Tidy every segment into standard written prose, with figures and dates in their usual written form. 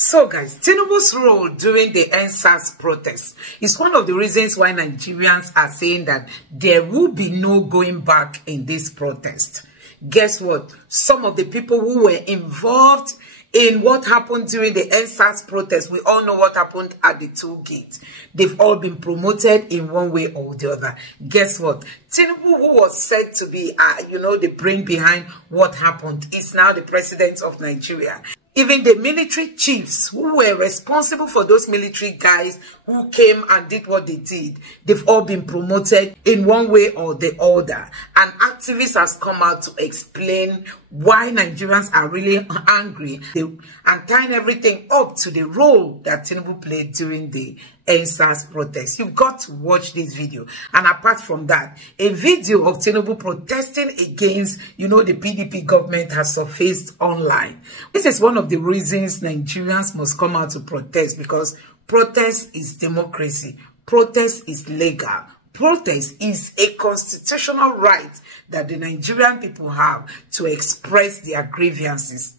So guys, Tinubu's role during the NSAS protest is one of the reasons why Nigerians are saying that there will be no going back in this protest. Guess what? Some of the people who were involved in what happened during the NSAS protest, we all know what happened at the toll gate. They've all been promoted in one way or the other. Guess what? Tinubu, who was said to be, the brain behind what happened, is now the president of Nigeria. Even the military chiefs who were responsible for those military guys who came and did what they did, they've all been promoted in one way or the other. And activists has come out to explain why Nigerians are really angry and tying everything up to the role that Tinubu played during the NSAS protest. You've got to watch this video. And apart from that, a video of Tinubu protesting against, the PDP government has surfaced online. This is one of the reasons Nigerians must come out to protest, because protest is democracy. Protest is legal. Protest is a constitutional right that the Nigerian people have to express their grievances.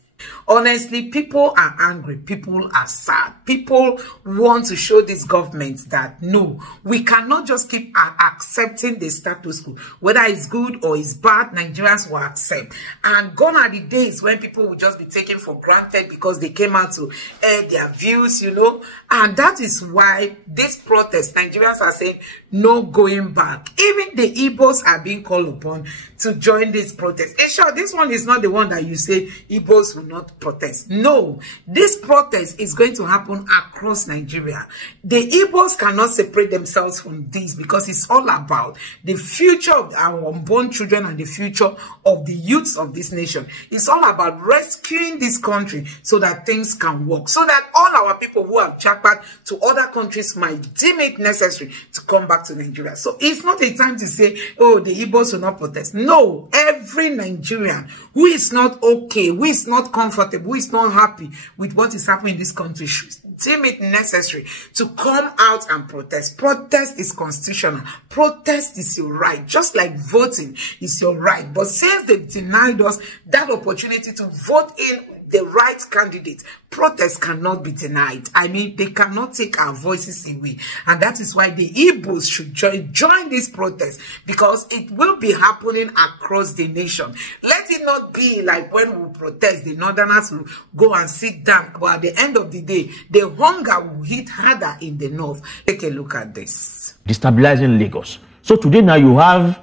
Honestly, people are angry, people are sad, people want to show this government that no, we cannot just keep accepting the status quo. Whether it's good or it's bad, Nigerians will accept. And gone are the days when people will just be taken for granted because they came out to air their views, and that is why this protest, Nigerians are saying no going back. Even the Igbos are being called upon to join this protest. And sure, this one is not the one that you say Igbos will not protest. No, this protest is going to happen across Nigeria. The Igbos cannot separate themselves from this, because it's all about the future of our unborn children and the future of the youths of this nation. It's all about rescuing this country so that things can work, so that all our people who have traveled to other countries might deem it necessary to come back to Nigeria. So it's not a time to say, oh, the Igbos will not protest. No, every Nigerian who is not okay, who is not comfortable, who is not happy with what is happening in this country should deem it necessary to come out and protest. Protest is constitutional. Protest is your right, just like voting is your right. But since they denied us that opportunity to vote in the right candidate, protest cannot be denied. I mean, they cannot take our voices away. And that is why the Igbos should join this protest, because it will be happening across the nation. Let it not be like when we protest, the Northerners will go and sit down, but at the end of the day, the hunger will hit harder in the north. Take a look at this. Destabilizing Lagos. So today now you have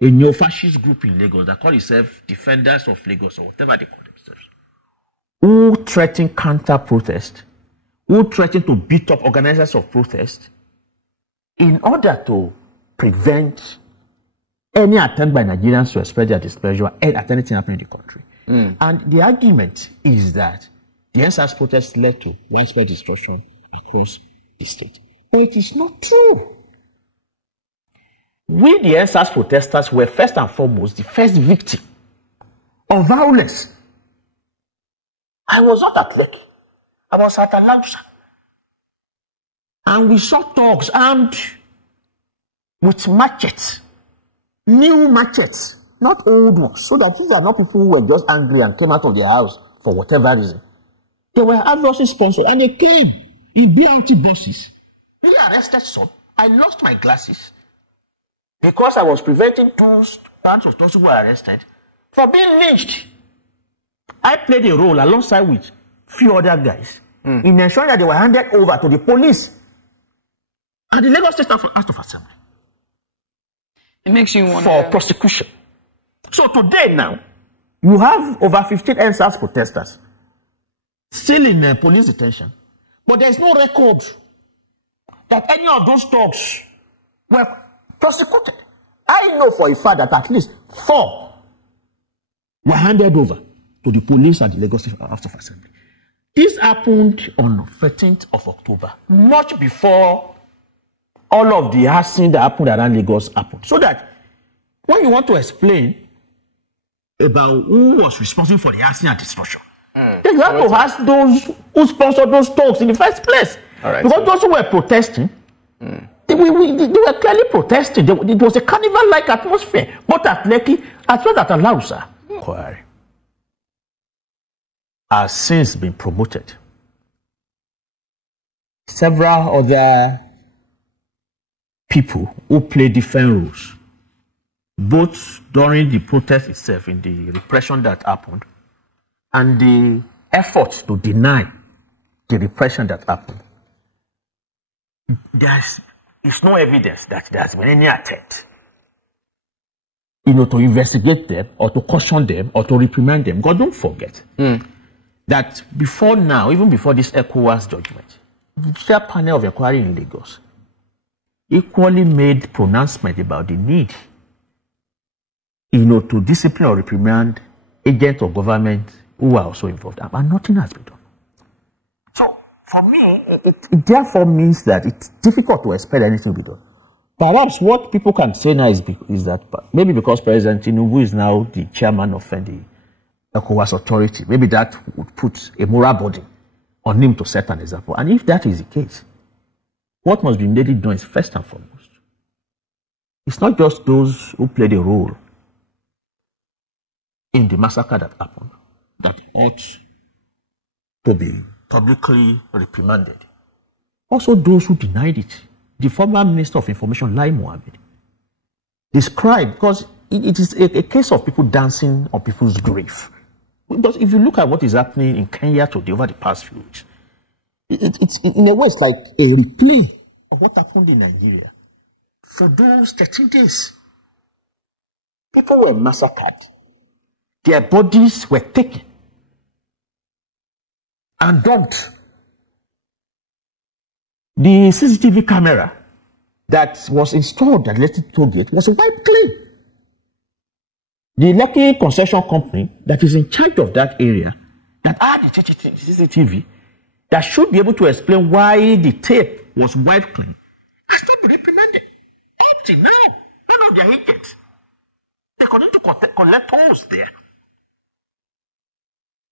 a neo-fascist group in Lagos that call itself Defenders of Lagos, or whatever they call themselves, who threaten counter-protest, who threaten to beat up organizers of protest in order to prevent any attempt by Nigerians to express their displeasure at anything happening in the country. And the argument is that the NSAS protest led to widespread destruction across the state. But it is not true. We, the NSAS protesters, were first and foremost the first victim of violence. I was not at Lekki. I was at Alausa. And we saw thugs armed with machetes, new machetes, not old ones, so that these are not people who were just angry and came out of their house for whatever reason. They were adversely sponsored, and they came in BRT buses. We arrested some. I lost my glasses because I was preventing those who were arrested from being lynched. I played a role alongside with few other guys in ensuring that they were handed over to the police and the Lagos State House of Assembly. It makes you wonder. For prosecution. So today now, you have over 15 NSAS protesters still in police detention. But there is no record that any of those thugs were prosecuted. I know for a fact that at least 4 were handed over to the police and the Lagos State House of Assembly. This happened on 13th of October, much before all of the harassing that happened around Lagos happened. So that when you want to explain about who was responsible for the harassing and destruction, then you have to ask those who sponsored those talks in the first place. Because those who were protesting, they were clearly protesting. It was a carnival-like atmosphere, both at Lekki as well as at Alausa. Has since been promoted several other people who play different roles, both during the protest itself, in the repression that happened, and the effort to deny the repression that happened. There's no evidence that there has been any attempt, to investigate them or to caution them or to reprimand them. God, don't forget that before now, even before this ECOWAS judgment, the Judicial Panel of Inquiry in Lagos equally made pronouncement about the need, to discipline or reprimand agents of government who are also involved, and nothing has been done. So, for me, it therefore means that it's difficult to expect anything to be done. Perhaps what people can say now is that maybe because President Tinubu is now the chairman of the ECOWAS authority, maybe that would put a moral burden on him to set an example. And if that is the case, what must be immediately done is, first and foremost, it's not just those who played a role in the massacre that happened that ought to be publicly reprimanded. Also those who denied it. The former Minister of Information, Lai Mohammed, described, because it is a case of people dancing on people's grave. Because if you look at what is happening in Kenya today over the past few weeks, it's in a way, it's like a replay of what happened in Nigeria. For those 13 days, people were massacred. Their bodies were taken and dumped. The CCTV camera that was installed at Lekki toll gate was wiped clean. The Lekki concession company that is in charge of that area, that had the CCTV, that should be able to explain why the tape was wiped clean, has not been reprimanded. Up till now, none of their agents, they continue to collect tolls there.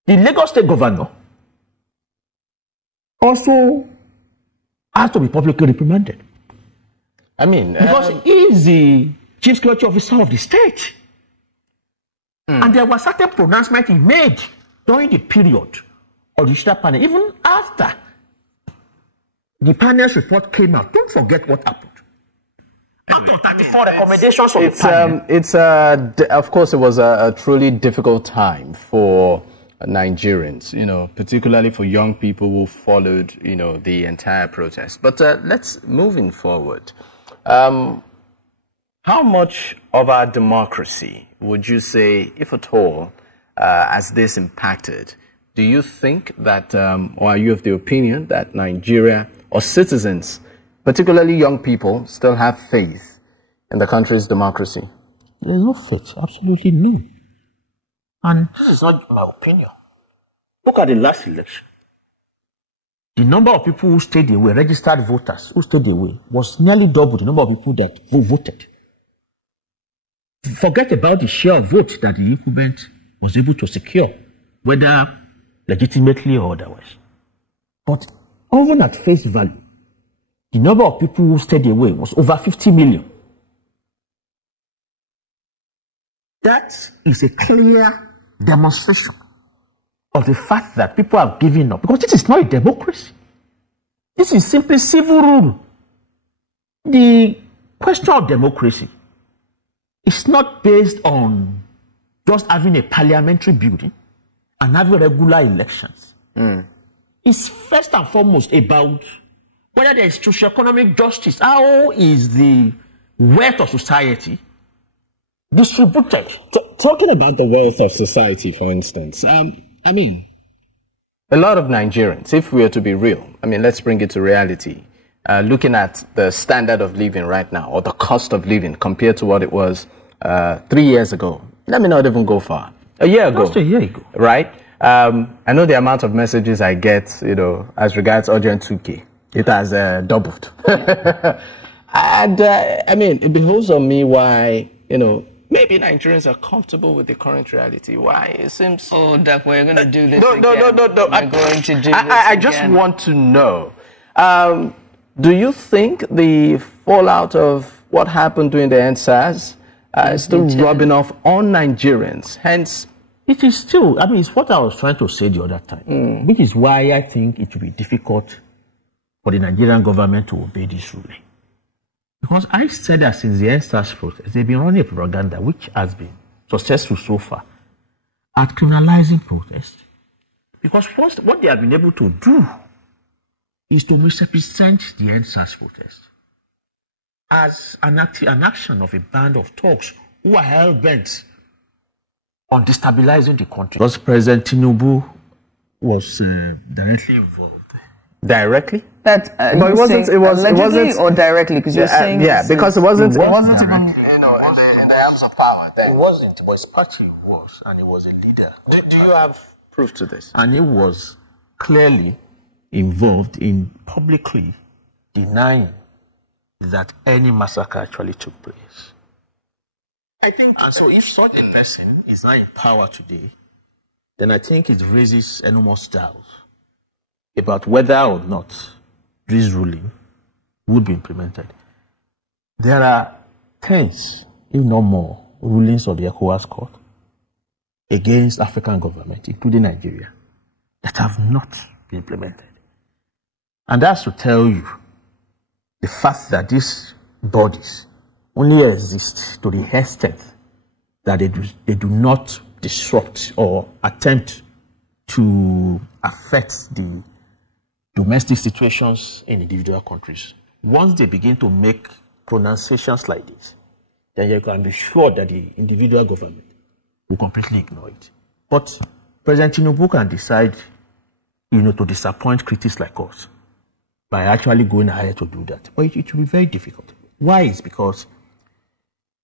The Lagos State Governor also has to be publicly reprimanded. I mean, because he is the chief security officer of the state. And there was certain pronouncement he made during the period of the Judicial Panel, even after the panel's report came out. Don't forget what happened. Out of 34 recommendations of the panel. Of course, it was a truly difficult time for Nigerians, particularly for young people who followed, the entire protest. But let's moving forward. How much of our democracy would you say, if at all, has this impacted? Do you think that, or are you of the opinion that Nigeria or citizens, particularly young people, still have faith in the country's democracy? There's no faith, absolutely no. And this is not my opinion. Look at the last election. The number of people who stayed away, registered voters who stayed away, was nearly double the number of people that voted. Forget about the share of votes that the incumbent was able to secure, whether legitimately or otherwise. But even at face value, the number of people who stayed away was over 50 million. That is a clear demonstration of the fact that people have given up. Because this is not a democracy. This is simply civil rule. The question of democracy is not based on just having a parliamentary building and having regular elections. It's first and foremost about whether there is socio-economic justice. How is the wealth of society distributed? Talking about the wealth of society, for instance, I mean, a lot of Nigerians, if we are to be real, let's bring it to reality, looking at the standard of living right now, or the cost of living compared to what it was 3 years ago. Let me not even go far. A year ago. Just a year ago. Right? I know the amount of messages I get, as regards urgent 2K. It has doubled. And, it behoves on me why, maybe Nigerians are comfortable with the current reality. Why? It seems... Oh, Doc, we're going to do this again. No. We're going to do this I just want to know, do you think the fallout of what happened during the NSAS is still rubbing off on Nigerians? Hence... It is still, it's what I was trying to say the other time, which is why I think it will be difficult for the Nigerian government to obey this ruling. Because I said that since the NSAS protest, they've been running a propaganda which has been successful so far at criminalizing protest. Because first, what they have been able to do is to misrepresent the NSAS protest as an action of a band of thugs who are hell-bent on destabilizing the country. Because President Tinubu was directly involved. Directly? But it wasn't or directly, because you're saying because it wasn't even in the arms of power. It wasn't, but his party was, and he was a leader. Do you have proof to this? And he was clearly involved in publicly denying that any massacre actually took place. I think, and so if such a person is not in power today, then I think it raises enormous doubt about whether or not this ruling would be implemented. There are tens, if not more, rulings of the ECOWAS court against African government, including Nigeria, that have not been implemented. And that's to tell you the fact that these bodies only exist to the extent that they do not disrupt or attempt to affect the domestic situations in individual countries. Once they begin to make pronunciations like this, then you can be sure that the individual government will completely ignore it. But President Tinubu can decide, to disappoint critics like us by actually going ahead to do that. But it will be very difficult. Why? It's because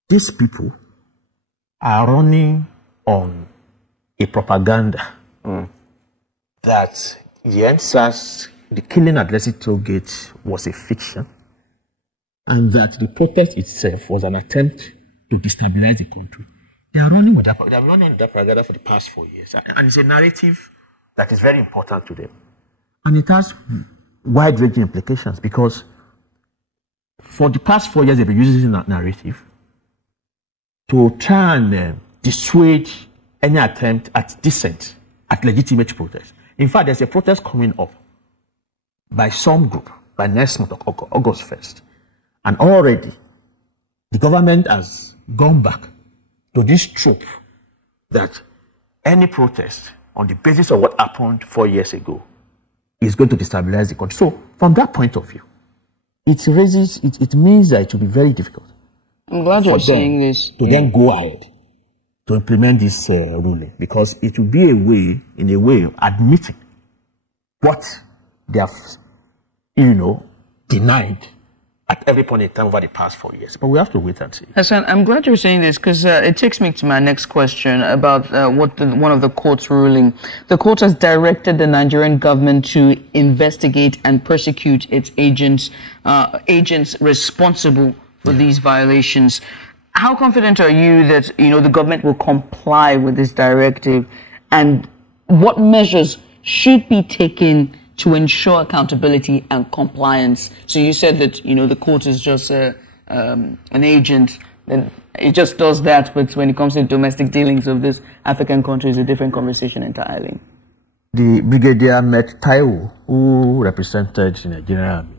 these people are running on a propaganda that the killing at Lekki Toll Gate was a fiction, and that the protest itself was an attempt to destabilize the country. They are running with that. They have run on that propaganda for the past 4 years, and it's a narrative that is very important to them, and it has wide-ranging implications because for the past 4 years they've been using that narrative to try and dissuade any attempt at dissent, at legitimate protest. In fact, there's a protest coming up by some group by next month, August 1st. And already, the government has gone back to this trope that any protest on the basis of what happened 4 years ago is going to destabilize the country. So, from that point of view, it means that it will be very difficult. I'm glad you're saying this. To then go ahead to implement this ruling, because it will be in a way, admitting what they have, denied at every point in time over the past 4 years. But we have to wait and see. Hassan, I'm glad you're saying this because it takes me to my next question about one of the court's ruling. The court has directed the Nigerian government to investigate and prosecute its agents responsible for these violations. How confident are you that the government will comply with this directive, and what measures should be taken to ensure accountability and compliance? So you said that the court is just an agent, and it just does that, but when it comes to domestic dealings of this African country, it's a different conversation entirely. The Brigadier met Taiwo, who represented the Nigerian Army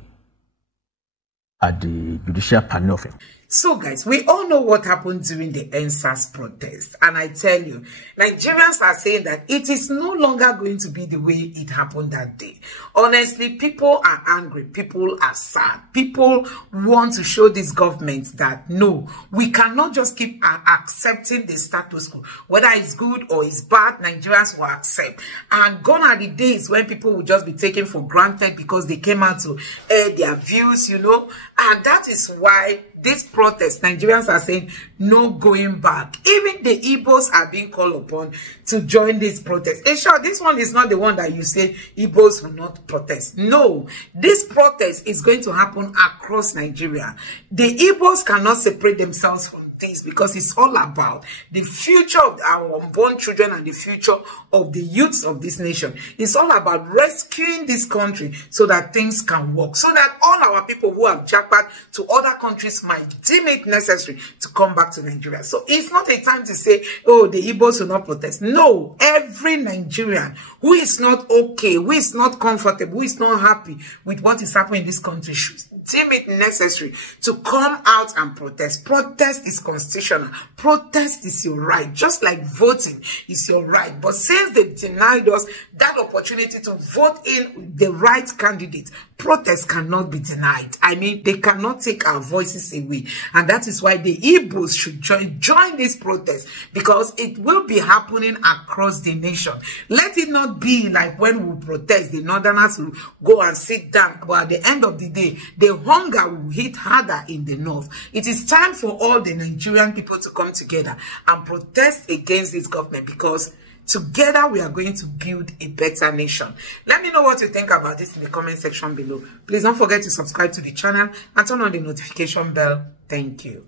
at the judicial panel of him. So guys, we all know what happened during the NSAS protest. And I tell you, Nigerians are saying that it is no longer going to be the way it happened that day. Honestly, people are angry. People are sad. People want to show this government that, no, we cannot just keep accepting the status quo. Whether it's good or it's bad, Nigerians will accept. And gone are the days when people will just be taken for granted because they came out to air their views, And that is why this protest, Nigerians are saying no going back. Even the Igbos are being called upon to join this protest. In short, this one is not the one that you say Igbos will not protest. No, this protest is going to happen across Nigeria. The Igbos cannot separate themselves from this, because it's all about the future of our unborn children and the future of the youths of this nation. It's all about rescuing this country so that things can work, so that all our people who have jackpot to other countries might deem it necessary to come back to Nigeria. So it's not a time to say, oh, the Igbos will not protest. No, every Nigerian who is not okay, who is not comfortable, who is not happy with what is happening in this country should deem it necessary to come out and protest. Protest is constitutional. Protest is your right, just like voting is your right. But since they denied us that opportunity to vote in the right candidate, protest cannot be denied. I mean, they cannot take our voices away. And that is why the Igbos should join this protest, because it will be happening across the nation. Let it not be like when we protest, the Northerners will go and sit down, but at the end of the day, the hunger will hit harder in the north. It is time for all the Nigerian people to come together and protest against this government, because together we are going to build a better nation. Let me know what you think about this in the comment section below. Please don't forget to subscribe to the channel and turn on the notification bell. Thank you.